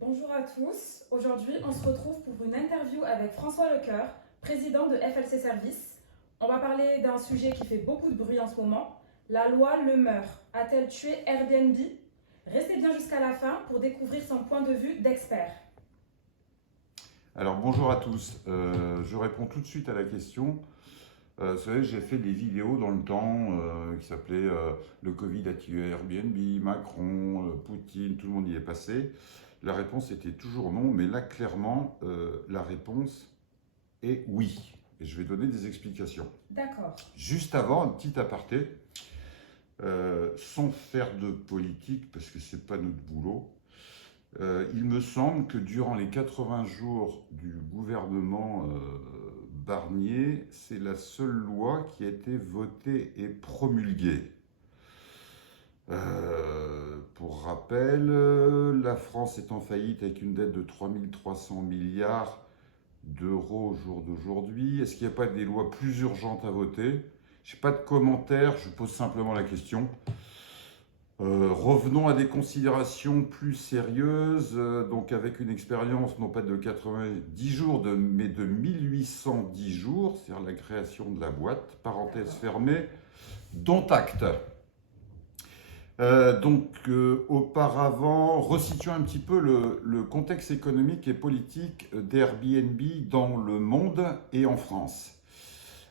Bonjour à tous. Aujourd'hui, on se retrouve pour une interview avec François Lecoeur, président de FLC Service. On va parler d'un sujet qui fait beaucoup de bruit en ce moment. La loi Le Meur a-t-elle tué Airbnb? Restez bien jusqu'à la fin pour découvrir son point de vue d'expert. Alors bonjour à tous. Je réponds tout de suite à la question. Vous savez, j'ai fait des vidéos dans le temps qui s'appelaient Le Covid a tué Airbnb, Macron, Poutine, tout le monde y est passé. La réponse était toujours non, mais là clairement, la réponse est oui. Et je vais donner des explications. D'accord. Juste avant, un petit aparté, sans faire de politique, parce que c'est pas notre boulot. Il me semble que durant les 80 jours du gouvernement Barnier, c'est la seule loi qui a été votée et promulguée. Pour rappel, la France est en faillite avec une dette de 3 300 milliards d'euros au jour d'aujourd'hui. Est-ce qu'il n'y a pas des lois plus urgentes à voter? Je n'ai pas de commentaires, je pose simplement la question. Revenons à des considérations plus sérieuses, donc avec une expérience non pas de 90 jours, mais de 1810 jours, c'est-à-dire la création de la boîte, parenthèse fermée, dont acte. Auparavant, resituons un petit peu le contexte économique et politique d'Airbnb dans le monde et en France.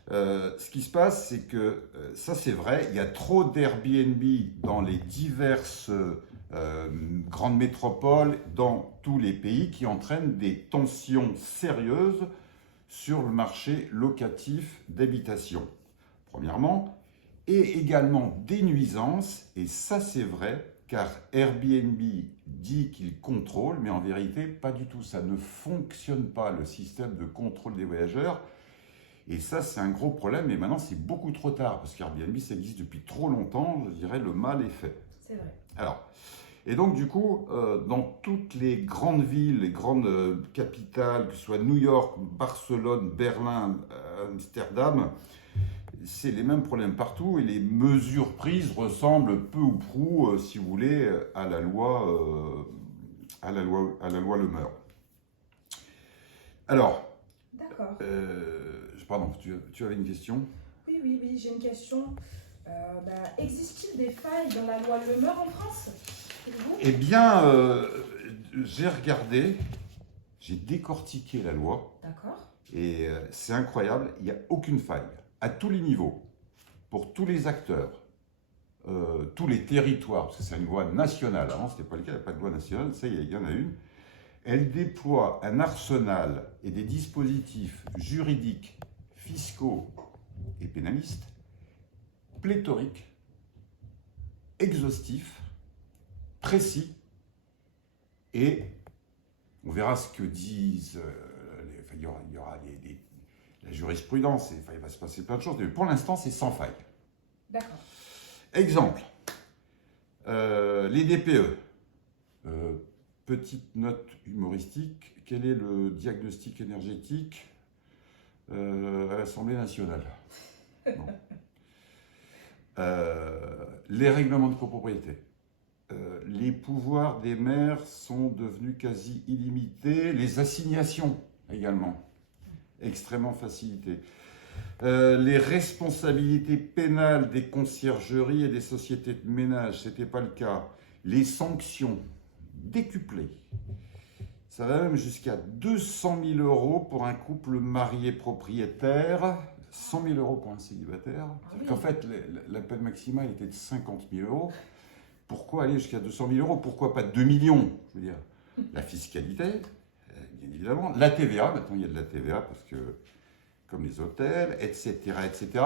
Ce qui se passe, c'est que ça c'est vrai, il y a trop d'Airbnb dans les diverses grandes métropoles, dans tous les pays, qui entraînent des tensions sérieuses sur le marché locatif d'habitation, premièrement, et également des nuisances, et ça c'est vrai, car Airbnb dit qu'il contrôle, mais en vérité pas du tout, ça ne fonctionne pas le système de contrôle des voyageurs. Et ça, c'est un gros problème. Et maintenant, c'est beaucoup trop tard. Parce qu'Airbnb, ça existe depuis trop longtemps. Je dirais, le mal est fait. C'est vrai. Alors, et donc, du coup, dans toutes les grandes villes, les grandes capitales, que ce soit New York, Barcelone, Berlin, Amsterdam, c'est les mêmes problèmes partout. Et les mesures prises ressemblent peu ou prou, si vous voulez, à la loi, à la loi Le Meur. Alors, D'accord. pardon, tu avais une question? Oui, j'ai une question. Existe-t-il des failles dans la loi Le Meur en France? Vous? Eh bien, j'ai regardé, j'ai décortiqué la loi, D'accord. et c'est incroyable, il n'y a aucune faille, à tous les niveaux, pour tous les acteurs, tous les territoires, parce que c'est une loi nationale, avant ce n'était pas le cas, il n'y a pas de loi nationale, ça il y en a une. Elle déploie un arsenal et des dispositifs juridiques, fiscaux et pénalistes pléthoriques, exhaustifs, précis, et on verra ce que disent, il y aura la jurisprudence, il va se passer plein de choses, mais pour l'instant c'est sans faille. D'accord. Exemple, les DPE. Petite note humoristique, quel est le diagnostic énergétique à l'Assemblée nationale? Bon. Les règlements de copropriété. Les pouvoirs des maires sont devenus quasi illimités. Les assignations également, extrêmement facilitées. Les responsabilités pénales des conciergeries et des sociétés de ménage, ce n'était pas le cas. Les sanctions décuplées. Ça va même jusqu'à 200 000 euros pour un couple marié propriétaire, 100 000 euros pour un célibataire. Oui. En fait, la peine maximale était de 50 000 euros. Pourquoi aller jusqu'à 200 000 euros? Pourquoi pas 2 millions? Je veux dire, la fiscalité, bien évidemment. La TVA, maintenant il y a de la TVA parce que, comme les hôtels, etc., etc.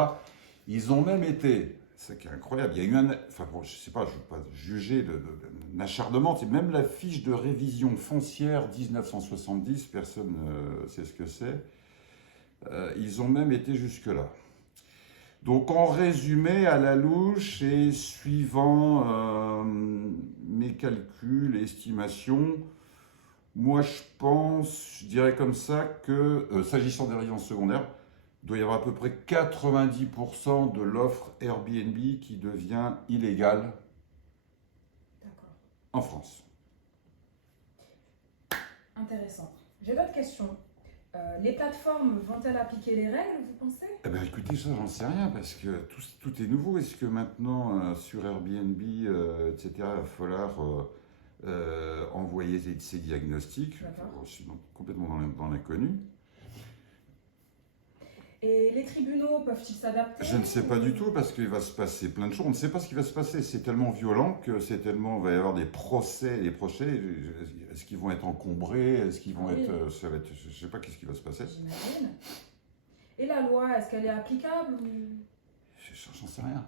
Ils ont même été, c'est qui est incroyable, il y a eu un, enfin bon, je sais pas, je ne veux pas juger d'un acharnement, c'est même la fiche de révision foncière 1970, personne ne sait ce que c'est. Ils ont même été jusque-là. Donc en résumé, à la louche et suivant mes calculs et estimations, moi je pense, je dirais comme ça que, s'agissant des résidences secondaires, il doit y avoir à peu près 90% de l'offre Airbnb qui devient illégale D'accord. en France. Intéressant. J'ai d'autres questions. Les plateformes vont-elles appliquer les règles, vous pensez? Eh ben, écoutez, ça, j'en sais rien parce que tout est nouveau. Est-ce que maintenant, sur Airbnb, etc., il va falloir envoyer ces diagnostics? D'accord. Je suis complètement dans l'inconnu. Et les tribunaux peuvent-ils s'adapter? Je ne sais pas du tout parce qu'il va se passer plein de choses. On ne sait pas ce qui va se passer. C'est tellement violent que c'est tellement. Il va y avoir des procès. Les procès, est-ce qu'ils vont être encombrés? Est-ce qu'ils vont Oui. être. Ça va être. Je ne sais pas qu'est-ce qui va se passer. J'imagine. Et la loi, est-ce qu'elle est applicable ou... J'en sais rien.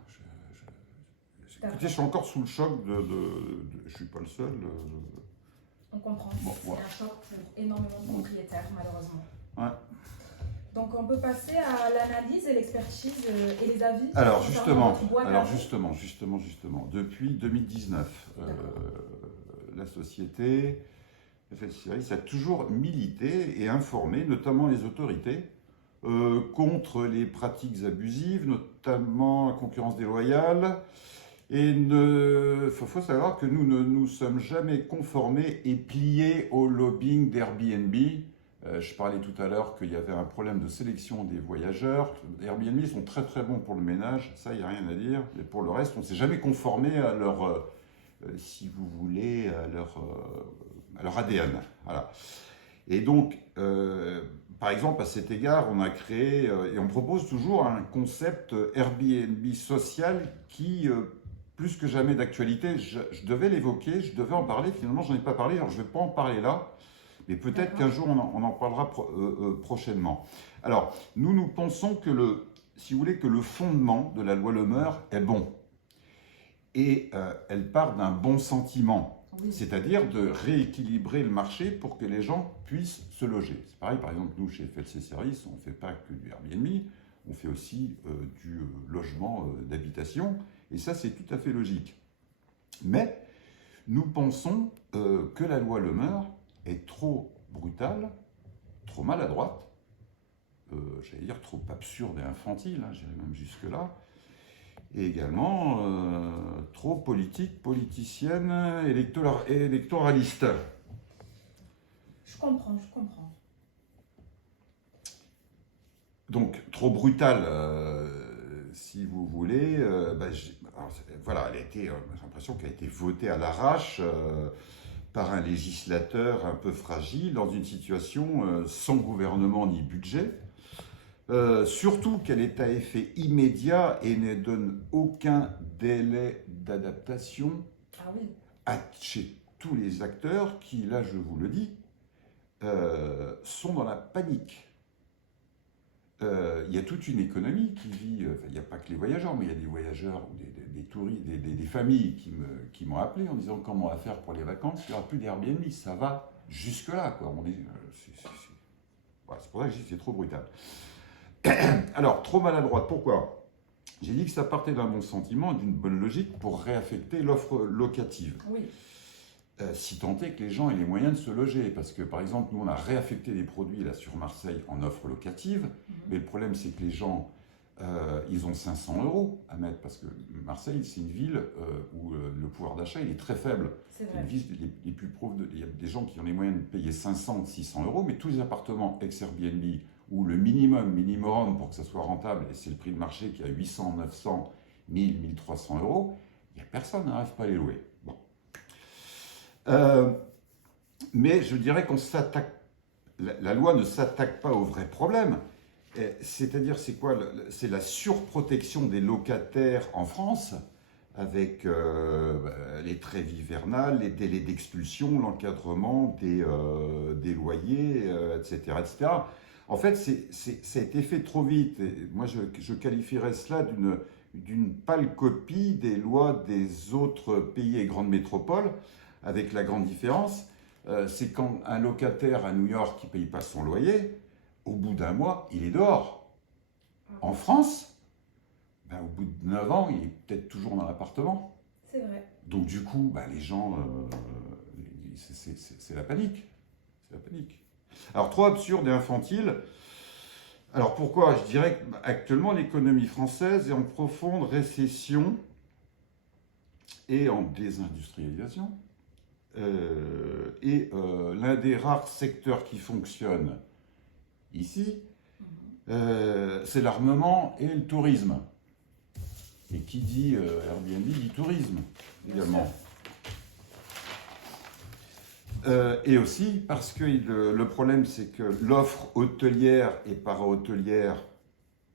D'accord. Écoutez, je suis encore sous le choc je ne suis pas le seul. On comprend. Bon, C'est ouais. un choc pour énormément de propriétaires, malheureusement. Ouais. Donc on peut passer à l'analyse et l'expertise et les avis. Alors concernant justement, votre boîte à vie. depuis 2019, la société FS Service a toujours milité et informé, notamment les autorités, contre les pratiques abusives, notamment la concurrence déloyale. Et il faut savoir que nous ne nous sommes jamais conformés et pliés au lobbying d'Airbnb. Je parlais tout à l'heure qu'il y avait un problème de sélection des voyageurs. Airbnb, ils sont très très bons pour le ménage, ça, il n'y a rien à dire. Mais pour le reste, on ne s'est jamais conformé à leur, si vous voulez, à leur ADN. Voilà. Et donc, par exemple, à cet égard, on a créé, et on propose toujours un concept Airbnb social qui, plus que jamais d'actualité, je devais l'évoquer, je devais en parler, finalement, j'en ai pas parlé, alors je ne vais pas en parler là. Mais peut-être qu'un jour, on en parlera prochainement. Alors, nous pensons que si vous voulez, que le fondement de la loi Le Meur est bon. Et elle part d'un bon sentiment, Oui. c'est-à-dire de rééquilibrer le marché pour que les gens puissent se loger. C'est pareil, par exemple, nous, chez FLC Services, on ne fait pas que du Airbnb, on fait aussi du logement d'habitation. Et ça, c'est tout à fait logique. Mais nous pensons que la loi Le Meur est trop brutale, trop maladroite, j'allais dire trop absurde et infantile, hein, j'irais même jusque-là, et également trop politique, politicienne, électoraliste. Je comprends, je comprends. Donc, trop brutale, si vous voulez. Voilà, j'ai l'impression qu'elle a été votée à l'arrache par un législateur un peu fragile, dans une situation sans gouvernement ni budget. Surtout qu'elle est à effet immédiat et ne donne aucun délai d'adaptation chez tous les acteurs qui, là je vous le dis, sont dans la panique. Il y a toute une économie qui vit, il n'y a pas que les voyageurs, mais il y a des voyageurs ou des touristes, des familles qui m'ont appelé en disant comment on va faire pour les vacances, il n'y aura plus d'Airbnb, ça va jusque-là, quoi. Voilà, c'est pour ça que je dis que c'est trop brutal. Alors, trop maladroite, pourquoi? J'ai dit que ça partait d'un bon sentiment et d'une bonne logique pour réaffecter l'offre locative. Oui. Si tant est que les gens aient les moyens de se loger. Parce que, par exemple, nous, on a réaffecté des produits là, sur Marseille en offre locative. Mais le problème, c'est que les gens, ils ont 500 € à mettre. Parce que Marseille, c'est une ville où le pouvoir d'achat, il est très faible. C'est vrai. Une ville les plus pauvres, il y a des gens qui ont les moyens de payer 500, 600 €. Mais tous les appartements ex-Airbnb, où le minimum pour que ça soit rentable, et c'est le prix de marché qui est à 800, 900, 1000, 1300 €, il n'y a personne qui n'arrive pas à les louer. Bon. Mais je dirais qu'on s'attaque. La loi ne s'attaque pas au vrai problème. C'est-à-dire, c'est quoi? C'est la surprotection des locataires en France, avec les trêves hivernales, les délais d'expulsion, l'encadrement des loyers, etc., etc. En fait, ça a été fait trop vite. Et moi, je qualifierais cela d'une pâle copie des lois des autres pays et grandes métropoles, avec la grande différence, c'est quand un locataire à New York qui ne paye pas son loyer, au bout d'un mois, il est dehors. En France, au bout de 9 ans, il est peut-être toujours dans l'appartement. C'est vrai. Donc du coup, les gens, c'est la panique. C'est la panique. Alors, trop absurde et infantile. Alors pourquoi? Je dirais qu'actuellement, l'économie française est en profonde récession et en désindustrialisation. L'un des rares secteurs qui fonctionne ici, c'est l'armement et le tourisme. Et qui dit Airbnb dit tourisme, également. Et aussi parce que le problème, c'est que l'offre hôtelière et para-hôtelière,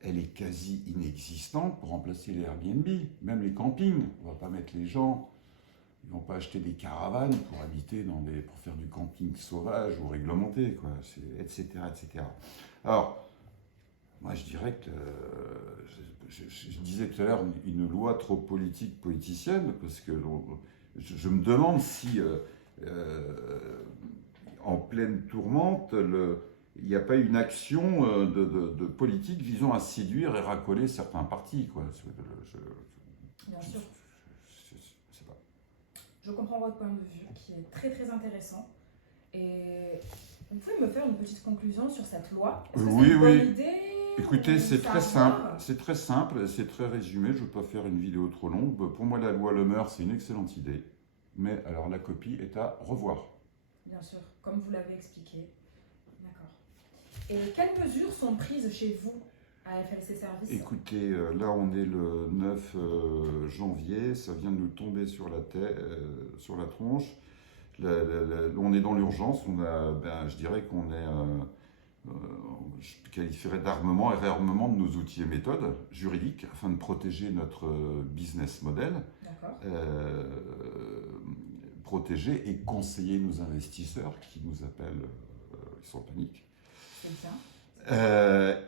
elle est quasi inexistante pour remplacer les Airbnb, même les campings. On ne va pas mettre les gens, ils ne vont pas acheter des caravanes pour habiter pour faire du camping sauvage ou réglementé, quoi, etc., etc. Alors, moi je dirais que, je disais tout à l'heure, une loi trop politique, politicienne, parce que je me demande si, en pleine tourmente, il n'y a pas une action de politique visant à séduire et racoler certains partis, quoi. Bien sûr. Je sais pas. Je comprends votre point de vue, qui est très très intéressant. Et vous pouvez me faire une petite conclusion sur cette loi? Est-ce que c'est une bonne idée? Écoutez, c'est très simple, c'est très résumé, je ne veux pas faire une vidéo trop longue. Pour moi, la loi Le Meur, c'est une excellente idée, mais alors la copie est à revoir. Bien sûr, comme vous l'avez expliqué. D'accord. Et quelles mesures sont prises chez vous à FLC Service? Écoutez, là on est le 9 janvier, ça vient de nous tomber sur la tronche. On est dans l'urgence, je dirais qu'on est, je qualifierais d'armement et réarmement de nos outils et méthodes juridiques afin de protéger notre business model, protéger et conseiller nos investisseurs qui nous appellent, ils sont en panique. C'est bien.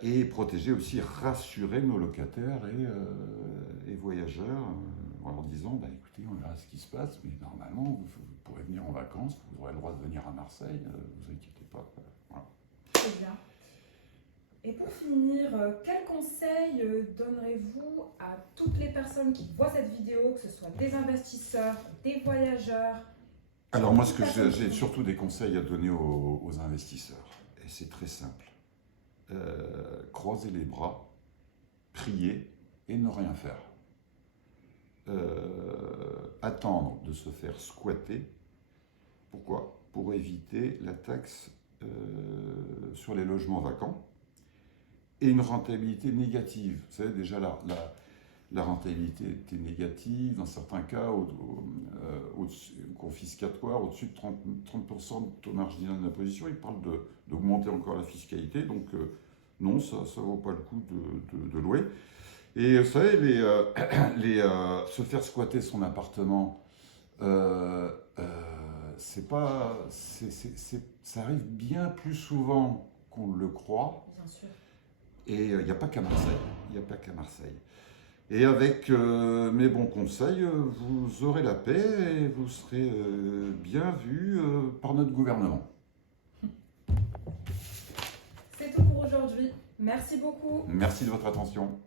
Et protéger aussi, rassurer nos locataires et voyageurs en leur disant écoutez, on verra ce qui se passe, mais normalement, vous pourrez venir en vacances, vous aurez le droit de venir à Marseille, ne vous inquiétez pas. Voilà. Très bien. Et pour finir, quel conseil donnerez-vous à toutes les personnes qui voient cette vidéo, que ce soit des investisseurs, des voyageurs? Alors moi, j'ai surtout des conseils à donner aux investisseurs, et c'est très simple. Croiser les bras, prier et ne rien faire. Attendre de se faire squatter. Pourquoi? Pour éviter la taxe sur les logements vacants et une rentabilité négative. Vous savez, déjà la rentabilité était négative, dans certains cas confiscatoire, au-dessus de 30% de taux marginal d'imposition. Ils parlent d'augmenter encore la fiscalité, donc non, ça ne vaut pas le coup de louer. Et vous savez, se faire squatter son appartement, ça arrive bien plus souvent qu'on le croit. Bien sûr. Et il n'y a pas qu'à Marseille. Et avec mes bons conseils, vous aurez la paix et vous serez bien vu par notre gouvernement. C'est tout pour aujourd'hui. Merci beaucoup. Merci de votre attention.